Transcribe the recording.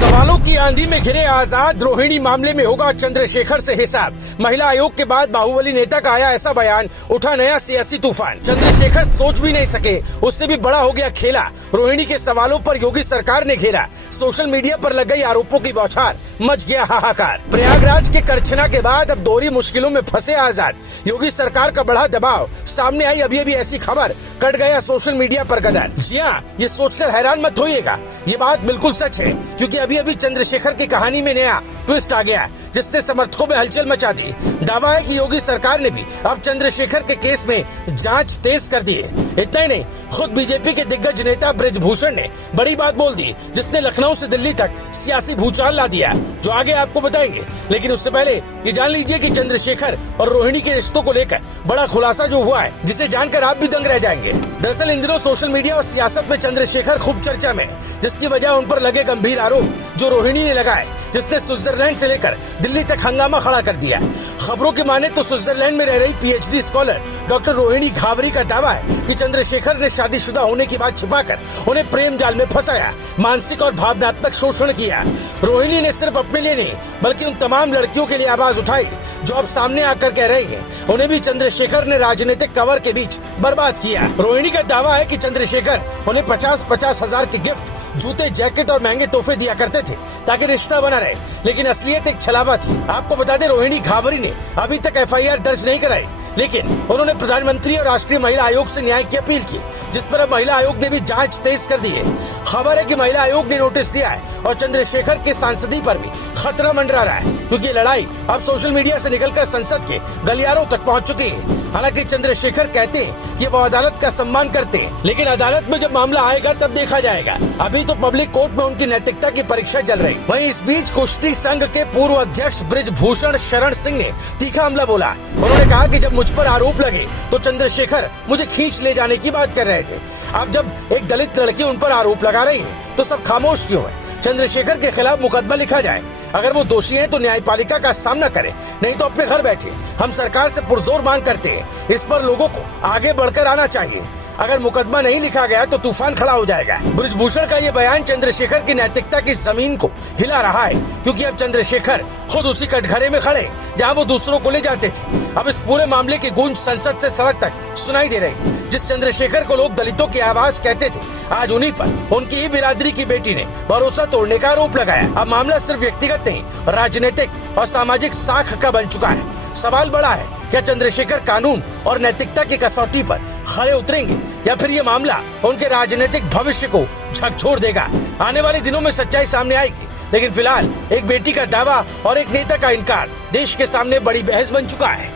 सवालों की आंधी में घिरे आजाद रोहिणी मामले में होगा चंद्रशेखर से हिसाब। महिला आयोग के बाद बाहुबली नेता का आया ऐसा बयान, उठा नया सियासी तूफान। चंद्रशेखर सोच भी नहीं सके, उससे भी बड़ा हो गया खेला। रोहिणी के सवालों पर योगी सरकार ने घेरा। सोशल मीडिया पर लग गई आरोपों की बौछार, मच गया हाहाकार। प्रयागराज के करछना के बाद अब दोहरी मुश्किलों में फंसे आजाद। योगी सरकार का बढ़ा दबाव, सामने आई अभी अभी ऐसी खबर, कट गया सोशल मीडिया पर गदर। जी हाँ, ये सोचकर हैरान मत होइएगा, ये बात बिल्कुल सच है, क्योंकि अभी अभी चंद्रशेखर की कहानी में नया ट्विस्ट आ गया, जिसने समर्थकों में हलचल मचा दी। दावा है कि योगी सरकार ने भी अब चंद्रशेखर के केस में जांच तेज कर दी है। इतना ही नहीं, खुद बीजेपी के दिग्गज नेता ब्रिजभूषण ने बड़ी बात बोल दी, जिसने लखनऊ से दिल्ली तक सियासी भूचाल ला दिया, जो आगे आपको बताएंगे। लेकिन उससे पहले ये जान लीजिए कि चंद्रशेखर और रोहिणी के रिश्तों को लेकर बड़ा खुलासा जो हुआ है, जिसे जानकर आप भी दंग रह जाएंगे। दरअसल इन दिनों सोशल मीडिया और सियासत में चंद्रशेखर खूब चर्चा में, जिसकी वजह उन पर लगे गंभीर आरोप जो रोहिणी ने लगाए, जिसने स्विट्जरलैंड से लेकर दिल्ली तक हंगामा खड़ा कर दिया। खबरों की माने तो स्विट्जरलैंड में रह रही PhD scholar doctor Rohini Ghavri का दावा है कि चंद्रशेखर ने शादीशुदा होने की बात छिपाकर उन्हें प्रेम जाल में फंसाया, मानसिक और भावनात्मक शोषण किया। रोहिणी ने सिर्फ अपने लिए नहीं, बल्कि उन तमाम लड़कियों के लिए आवाज उठाई जो अब सामने आकर कह रही है उन्हें भी चंद्रशेखर ने राजनीतिक कवर के बीच बर्बाद किया। रोहिणी का दावा है कि चंद्रशेखर उन्हें 50-50 हजार के गिफ्ट, जूते, जैकेट और महंगे तोहफे दिया करते थे ताकि रिश्ता बना रहे, लेकिन असलियत एक छलावा थी। आपको बता दें, रोहिणी घावरी ने अभी तक एफआईआर दर्ज नहीं कराई, लेकिन उन्होंने प्रधानमंत्री और राष्ट्रीय महिला आयोग से न्याय की अपील की, जिस पर अब महिला आयोग ने भी जांच तेज कर दी है। खबर है कि महिला आयोग ने नोटिस दिया है और चंद्रशेखर के सांसदी पर भी खतरा मंडरा रहा है, क्योंकि ये लड़ाई अब सोशल मीडिया से निकलकर संसद के गलियारों तक पहुंच चुकी है। हालांकि चंद्रशेखर कहते हैं कि वो अदालत का सम्मान करते हैं, लेकिन अदालत में जब मामला आएगा तब देखा जाएगा। अभी तो पब्लिक कोर्ट में उनकी नैतिकता की परीक्षा चल रही। वहीं इस बीच कुश्ती संघ के पूर्व अध्यक्ष ब्रिजभूषण शरण सिंह ने तीखा हमला बोला। उन्होंने कहा कि जब मुझ पर आरोप लगे तो चंद्रशेखर मुझे खींच ले जाने की बात कर रहे थे। अब जब एक दलित लड़की उन पर आरोप लगा रही है तो सब खामोश क्यों है? चंद्रशेखर के खिलाफ मुकदमा लिखा जाए, अगर वो दोषी हैं तो न्यायपालिका का सामना करें, नहीं तो अपने घर बैठे। हम सरकार से पुरजोर मांग करते हैं, इस पर लोगों को आगे बढ़कर आना चाहिए। अगर मुकदमा नहीं लिखा गया तो तूफान खड़ा हो जाएगा। ब्रिजभूषण का ये बयान चंद्रशेखर की नैतिकता की जमीन को हिला रहा है, क्योंकि अब चंद्रशेखर खुद उसी कटघरे में खड़े जहां वो दूसरों को ले जाते थे। अब इस पूरे मामले की गूंज संसद से सड़क तक सुनाई दे रही। जिस चंद्रशेखर को लोग दलितों की आवाज कहते थे, आज उन्हीं पर उनकी ही बिरादरी की बेटी ने भरोसा तोड़ने का आरोप लगाया। अब मामला सिर्फ व्यक्तिगत नहीं, राजनीतिक और सामाजिक साख का बन चुका है। सवाल बड़ा है, क्या चंद्रशेखर कानून और नैतिकता की कसौटी पर खड़े उतरेंगे, या फिर ये मामला उनके राजनीतिक भविष्य को झकझोर देगा? आने वाले दिनों में सच्चाई सामने आएगी, लेकिन फिलहाल एक बेटी का दावा और एक नेता का इनकार देश के सामने बड़ी बहस बन चुका है।